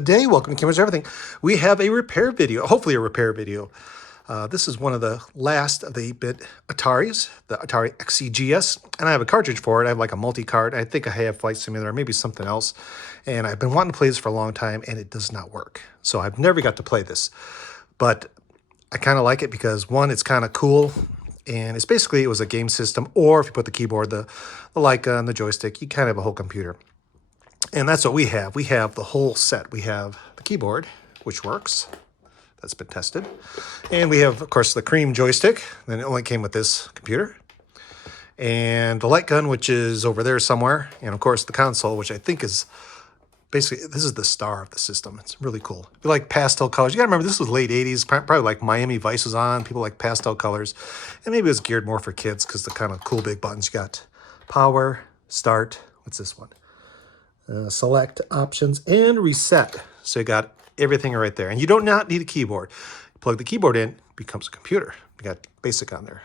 Good day, welcome to Kingwilliamruleseverything. Everything. We have a repair video, hopefully a repair video. This is one of the last of the 8-bit Ataris, the Atari XEGS, and I have a cartridge for it. I have like a multi-card. I think I have Flight Simulator, or maybe something else. And I've been wanting to play this for a long time, and it does not work. So I've never got to play this. But I kind of like it because, one, it's kind of cool. And it's basically, it was a game system, or if you put the keyboard, the Leica and the joystick, you kind of have a whole computer. And that's what we have. We have the whole set. We have the keyboard, which works. That's been tested. And we have, of course, the cream joystick. And it only came with this computer. And the light gun, which is over there somewhere. And, of course, the console, which I think is basically, this is the star of the system. It's really cool. If you like pastel colors, you got to remember, this was late 80s. Probably like Miami Vice was on. People like pastel colors. And maybe it was geared more for kids because the kind of cool big buttons. You got power, start. What's this one? Select, options, and reset. So you got everything right there. And you do not need a keyboard. You plug the keyboard in, it becomes a computer. You got basic on there.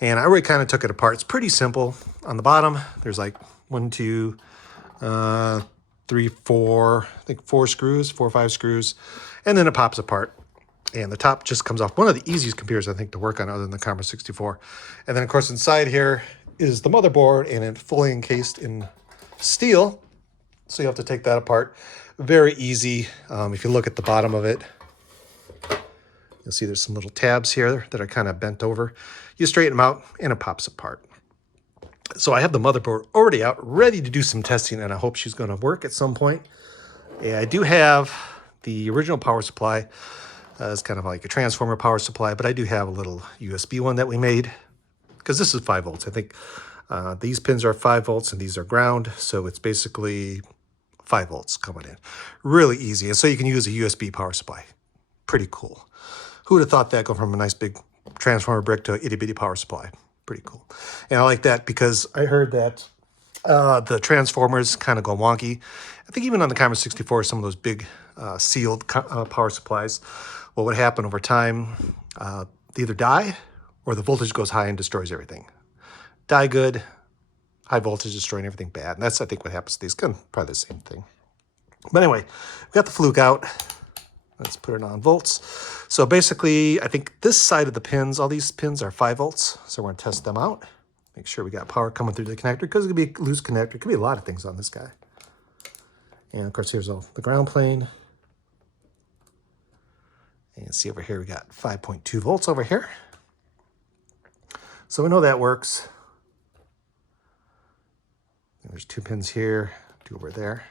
And I already kind of took it apart. It's pretty simple. On the bottom, there's like 1, 2, 3, 4, I think 4 screws, 4 or 5 screws. And then it pops apart. And the top just comes off. One of the easiest computers, I think, to work on other than the Commodore 64. And then, of course, inside here is the motherboard, and it's fully encased in steel. So you have to take that apart. Very easy. If you look at the bottom of it, you'll see there's some little tabs here that are kind of bent over. You straighten them out, and it pops apart. So I have the motherboard already out, ready to do some testing, and I hope she's going to work at some point. Yeah, I do have the original power supply. It's kind of like a transformer power supply, but I do have a little USB one that we made, because this is 5 volts. I think these pins are 5 volts, and these are ground, so it's basically 5 volts coming in. Really easy. And so you can use a USB power supply. Pretty cool. Who would have thought that, go from a nice big transformer brick to an itty-bitty power supply? Pretty cool. And I like that because I heard that the transformers kind of go wonky. I think even on the Commodore 64, some of those big sealed power supplies, what would happen over time, they either die or the voltage goes high and destroys everything. Die good, high voltage destroying everything bad. And that's, I think, what happens to these. Probably the same thing. But anyway, we got the fluke out. Let's put it on volts. So basically, I think this side of the pins, all these pins are 5 volts. So we're going to test them out. Make sure we got power coming through the connector, because it could be a loose connector. It could be a lot of things on this guy. And of course, here's the ground plane. And see over here, we got 5.2 volts over here. So we know that works. There's 2 pins here, 2 over there.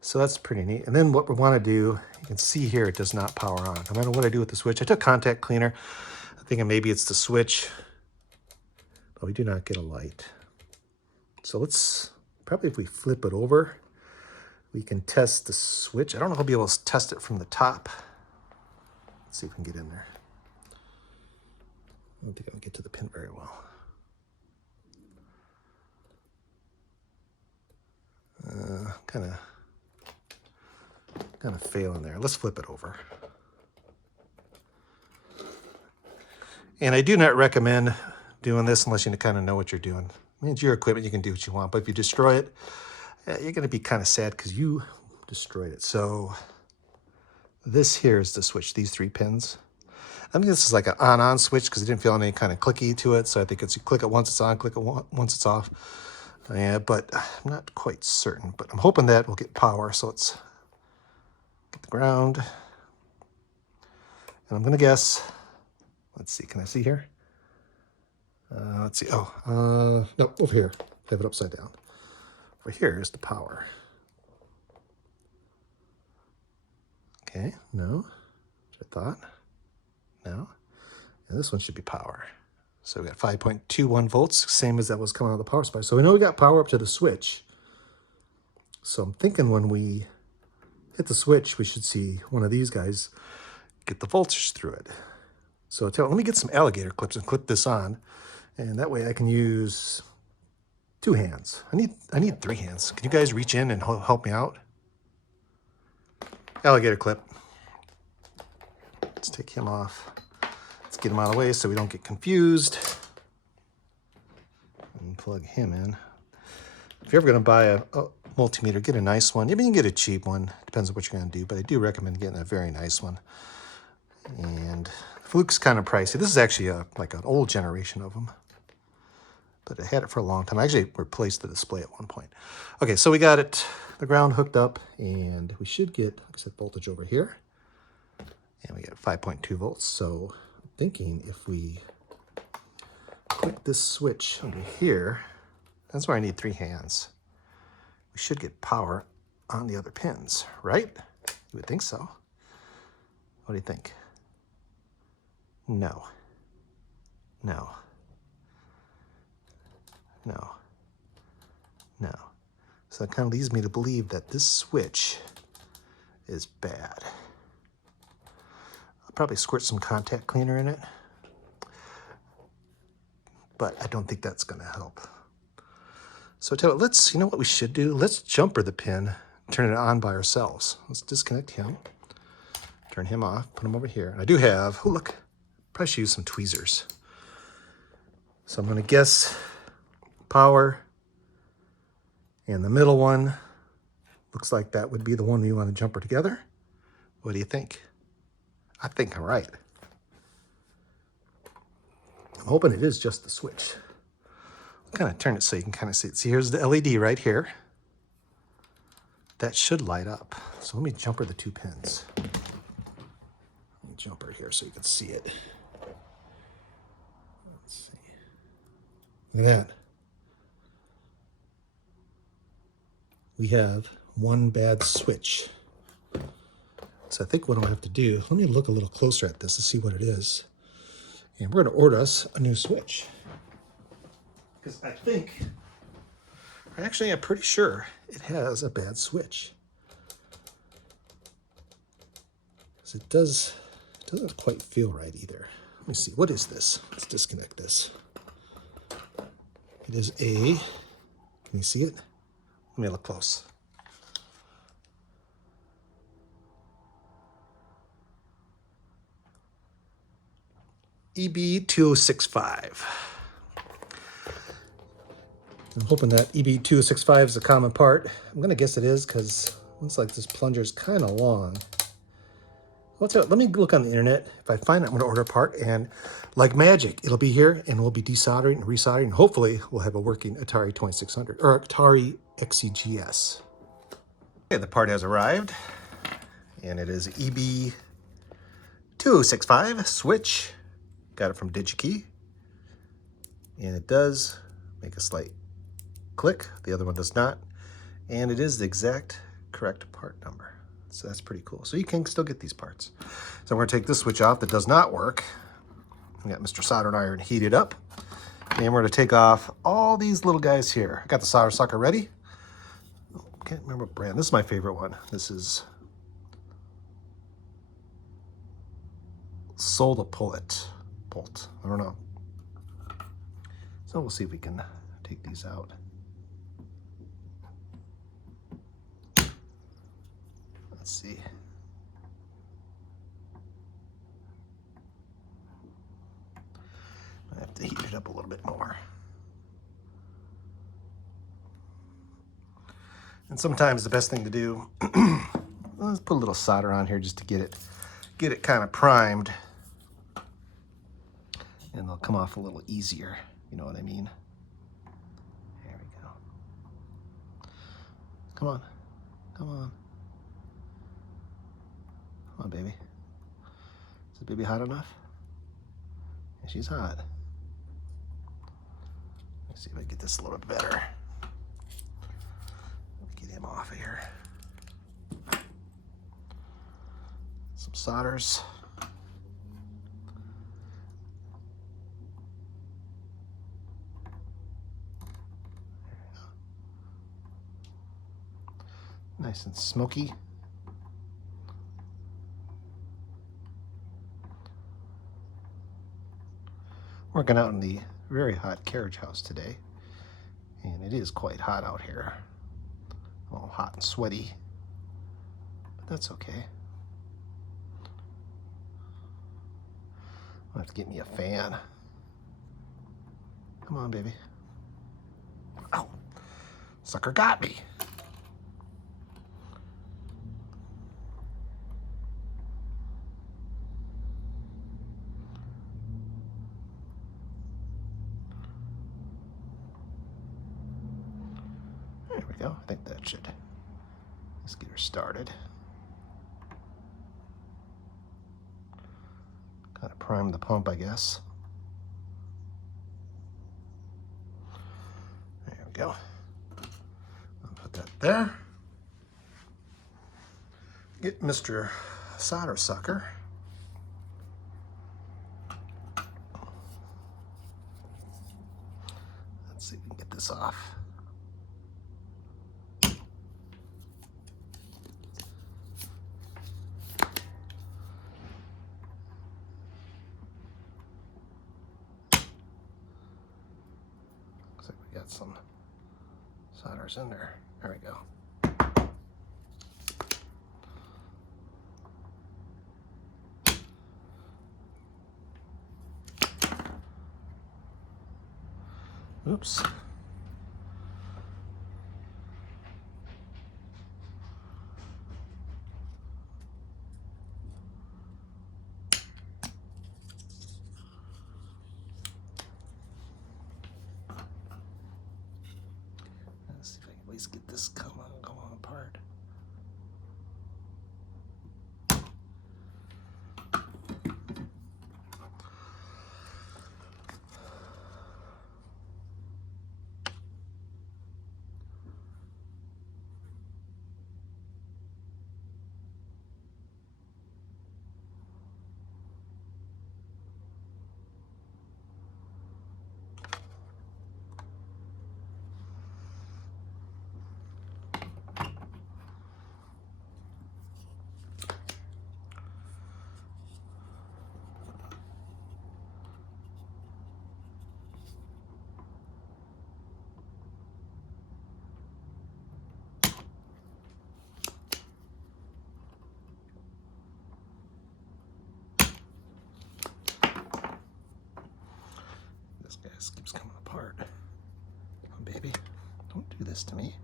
So that's pretty neat. And then what we want to do, you can see here, it does not power on. No matter what I do with the switch. I took contact cleaner. I'm thinking maybe it's the switch, but we do not get a light. So let's, probably if we flip it over, we can test the switch. I don't know if I'll be able to test it from the top. Let's see if we can get in there. I don't think I can get to the pin very well. Kind of failing there. Let's flip it over. And I do not recommend doing this unless you kind of know what you're doing. I mean, it's your equipment, you can do what you want, but if you destroy it, you're going to be kind of sad because you destroyed it. So this here is the switch, these 3 pins. I think this is like an on-on switch because it didn't feel any kind of clicky to it. So I think it's, you click it once it's on, click it once it's off. Yeah, but I'm not quite certain. But I'm hoping that we'll get power. So let's get the ground. And I'm going to guess. Let's see. Can I see here? Let's see. Oh, no, over here. I have it upside down. Over here is the power. Okay, no. Which I thought. No. And this one should be power. So we got 5.21 volts, same as that was coming out of the power supply. So we know we got power up to the switch. So I'm thinking when we hit the switch, we should see one of these guys get the voltage through it. So let me get some alligator clips and clip this on. And that way I can use 2 hands. I need 3 hands. Can you guys reach in and help me out? Alligator clip. Let's take him off. Let's get him out of the way so we don't get confused. And plug him in. If you're ever going to buy multimeter, get a nice one. Maybe you can get a cheap one. Depends on what you're going to do, but I do recommend getting a very nice one. And Fluke's kind of pricey. This is actually like an old generation of them, but I had it for a long time. I actually replaced the display at one point. Okay, so we got it, the ground hooked up, and we should get, like I said, voltage over here. And we got 5.2 volts. So I'm thinking if we click this switch under here, that's where I need 3 hands. We should get power on the other pins, right? You would think so. What do you think? No. No. No. No. So that kind of leads me to believe that this switch is bad. I'll probably squirt some contact cleaner in it, but I don't think that's going to help. So tell you what, you know what we should do? Let's jumper the pin, turn it on by ourselves. Let's disconnect him, turn him off, put him over here. And I do have, oh look, probably should use some tweezers. So I'm going to guess power, and the middle one looks like that would be the one we want to jumper together. What do you think? I think I'm right. I'm hoping it is just the switch. Kind of turn it so you can kind of see it. See, here's the LED right here. That should light up. So let me jumper the 2 pins. Let me jumper here so you can see it. Let's see. Look at that. We have one bad switch. So I think what I'm going to have to do, let me look a little closer at this to see what it is. And we're going to order us a new switch. Because I think, actually I'm pretty sure it has a bad switch. Because it doesn't quite feel right either. Let me see, what is this? Let's disconnect this. It is can you see it? Let me look close. EB2065. I'm hoping that EB2065 is a common part. I'm going to guess it is because it looks like this plunger is kind of long. Let me look on the internet. If I find it, I'm going to order a part, and like magic, it'll be here, and we'll be desoldering and resoldering, and hopefully we'll have a working Atari 2600 or Atari XEGS. Okay, the part has arrived, and it is EB2065 switch. Got it from Digikey, and it does make a slight click. The other one does not, and it is the exact correct part number. So that's pretty cool. So you can still get these parts. So we're gonna take this switch off that does not work. We got Mr. Soldering Iron heated up, and we're gonna take off all these little guys here. I got the solder sucker ready. Oh, can't remember what brand. This is my favorite one. This is Soldering. Bolt. I don't know. So we'll see if we can take these out. Let's see. I have to heat it up a little bit more. And sometimes the best thing to do, let's put a little solder on here just to get it kind of primed. And they'll come off a little easier, you know what I mean? There we go. Come on, come on. Come on, baby. Is the baby hot enough? Yeah, she's hot. Let's see if I can get this a little bit better. Get him off of here. Some solders. Nice and smoky. Working out in the very hot carriage house today, and it is quite hot out here. A little hot and sweaty, but that's okay. I'll have to get me a fan. Come on, baby. Oh, sucker got me. There we go. I think that should, let's get her started. Kind of prime the pump, I guess. There we go. I'll put that there. Get Mr. Solder Sucker. Let's see if we can get this off. Looks like we got some solders in there. There we go. Oops. Let's see if I can at least get this going apart. This guy keeps coming apart. Come on, baby. Don't do this to me.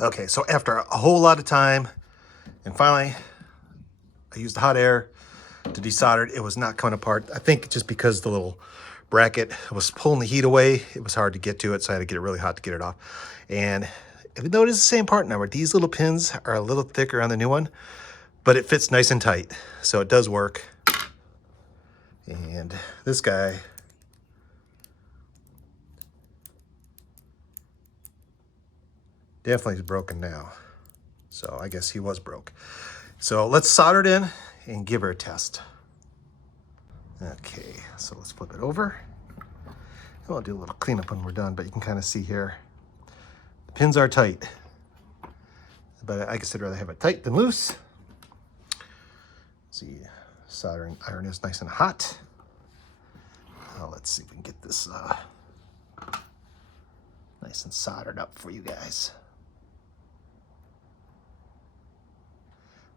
Okay, so after a whole lot of time, and finally, I used hot air to desolder it. It was not coming apart. I think just because the little bracket was pulling the heat away, it was hard to get to it, so I had to get it really hot to get it off. And even though it is the same part number, these little pins are a little thicker on the new one, but it fits nice and tight, so it does work. And this guy, definitely is broken now. So I guess he was broke. So let's solder it in and give her a test. Okay, so let's flip it over. And I'll do a little cleanup when we're done, but you can kind of see here, the pins are tight. But I guess I'd rather have it tight than loose. See, soldering iron is nice and hot. Now let's see if we can get this nice and soldered up for you guys.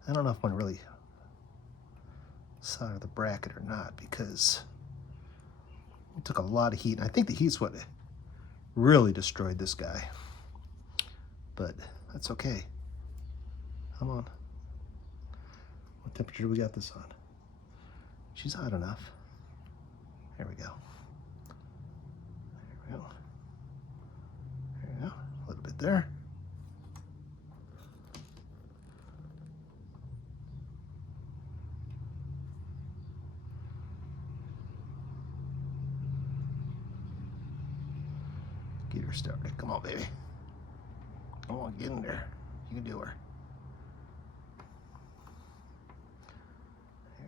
I don't know if I'm gonna really solder the bracket or not, because it took a lot of heat. And I think the heat's what really destroyed this guy. But that's okay. Come on. What temperature do we got this on? She's hot enough. There we go. There we go. There we go. A little bit there. Get her started. Come on, baby. Come on, get in there. You can do her.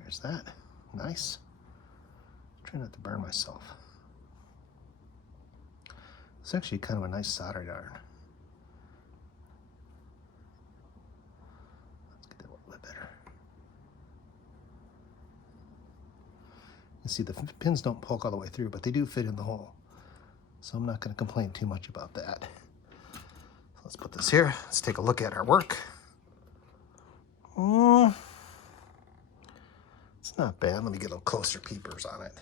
There's that. Nice. Try not to burn myself. It's actually kind of a nice soldered iron. Let's get that a little bit better. You see the pins don't poke all the way through, but they do fit in the hole. So I'm not going to complain too much about that. Let's put this here. Let's take a look at our work. It's not bad. Let me get a little closer peepers on it.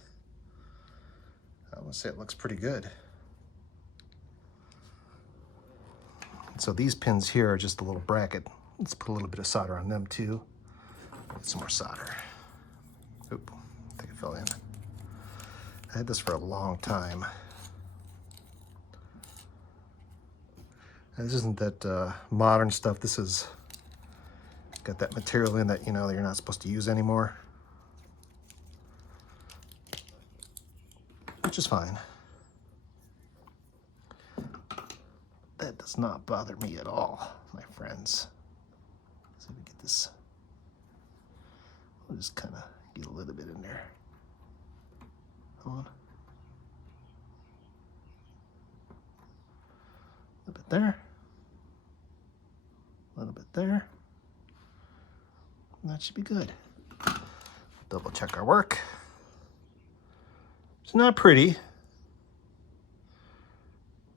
I would say it looks pretty good. So these pins here are just a little bracket. Let's put a little bit of solder on them too. Get some more solder. Oop, I think it fell in. I had this for a long time. And this isn't that modern stuff. This is got that material in that, you know, that you're not supposed to use anymore. Which is fine. That does not bother me at all, my friends. So we get this. We'll just kind of get a little bit in there. Come on. A little bit there. A little bit there. And that should be good. Double check our work. It's not pretty,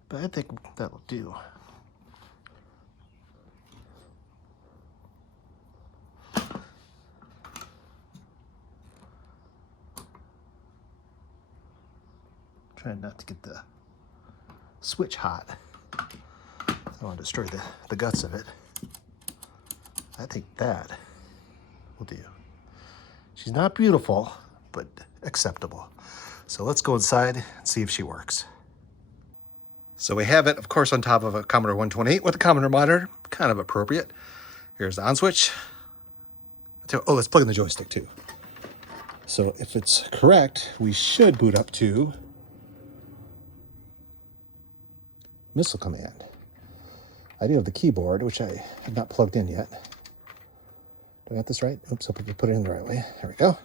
but I think that'll do. Trying not to get the switch hot. I don't want to destroy the guts of it. I think that will do. She's not beautiful, but acceptable. So let's go inside and see if she works. So we have it, of course, on top of a Commodore 128 with a Commodore monitor. Kind of appropriate. Here's the on switch. Oh, let's plug in the joystick too. So if it's correct, we should boot up to Missile Command. I do have the keyboard, which I have not plugged in yet. Do I got this right? Oops, hope I can put it in the right way. There we go.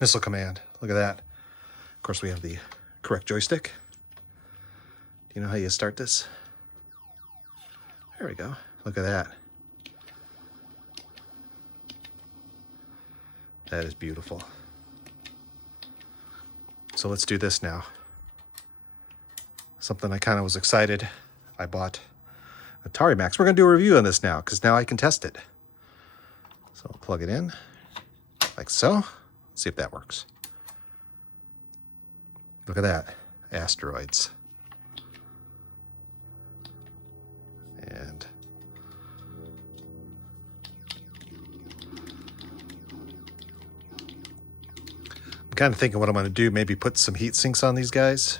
Missile Command. Look at that. Of course, we have the correct joystick. Do you know how you start this? There we go. Look at that. That is beautiful. So let's do this now. Something I kind of was excited. I bought Atari Max. We're going to do a review on this now because now I can test it. So I'll plug it in like so. See if that works. Look at that. Asteroids. And I'm kind of thinking what I'm going to do, maybe put some heat sinks on these guys.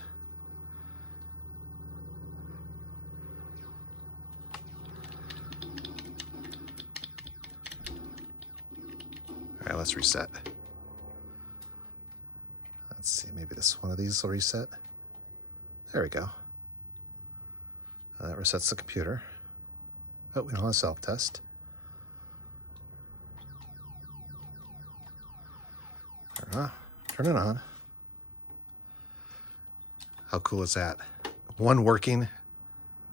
All right, let's reset. Let's see, maybe this one of these will reset. There we go. That resets the computer. Oh, we don't have a self-test. Turn it on. How cool is that? One working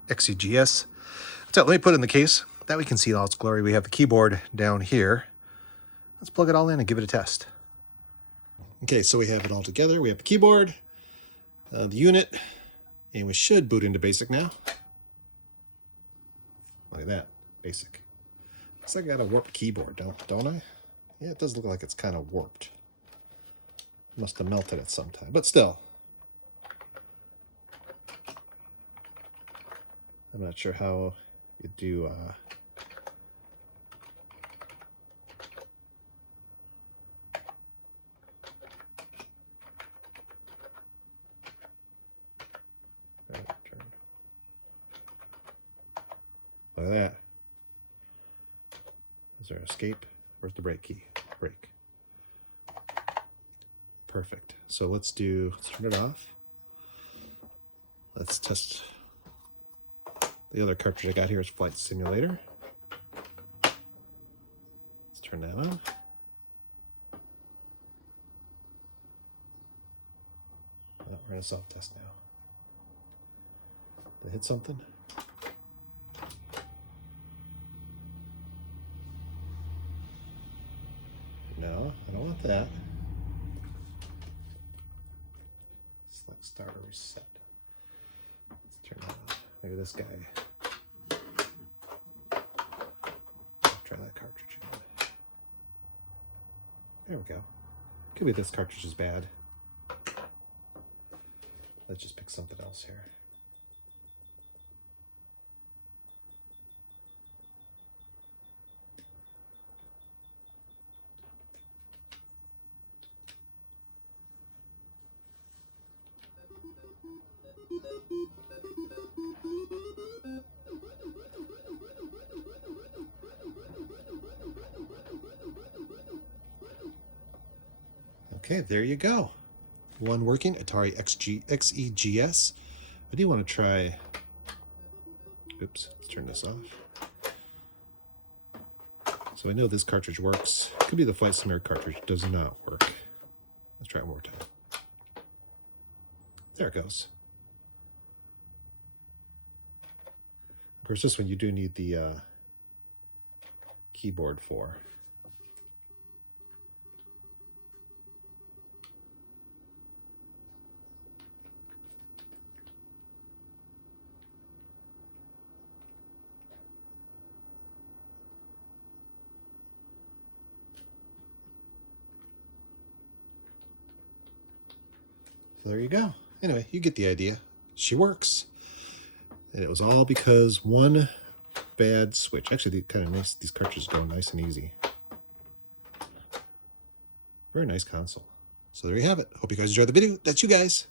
XEGS. So let me put it in the case. That we can see all its glory. We have the keyboard down here. Let's plug it all in and give it a test. Okay, so we have it all together. We have the keyboard, the unit, and we should boot into BASIC now. Look at that, BASIC. Looks like I got a warped keyboard, don't I? Yeah, it does look like it's kind of warped. Must have melted at some time, but still. I'm not sure how you do look at that. Is there escape? Where's the brake key? Brake. Perfect. So let's turn it off. Let's test. The other cartridge I got here is Flight Simulator. Let's turn that on. Oh, we're in a soft test now. Did I hit something? No. that. Select start or reset. Let's turn that off. Maybe this guy. Try that cartridge again. There we go. Could be this cartridge is bad. Let's just pick something else here. Okay, there you go. One working, Atari XEGS. I do want to try, oops, let's turn this off. So I know this cartridge works. Could be the Flight Simulator cartridge, does not work. Let's try it one more time. There it goes. Of course, this one you do need the keyboard for. So there you go. Anyway, you get the idea. She works. And it was all because one bad switch. Actually, kind of nice. These cartridges go nice and easy. Very nice console. So there you have it. Hope you guys enjoyed the video. That's you guys.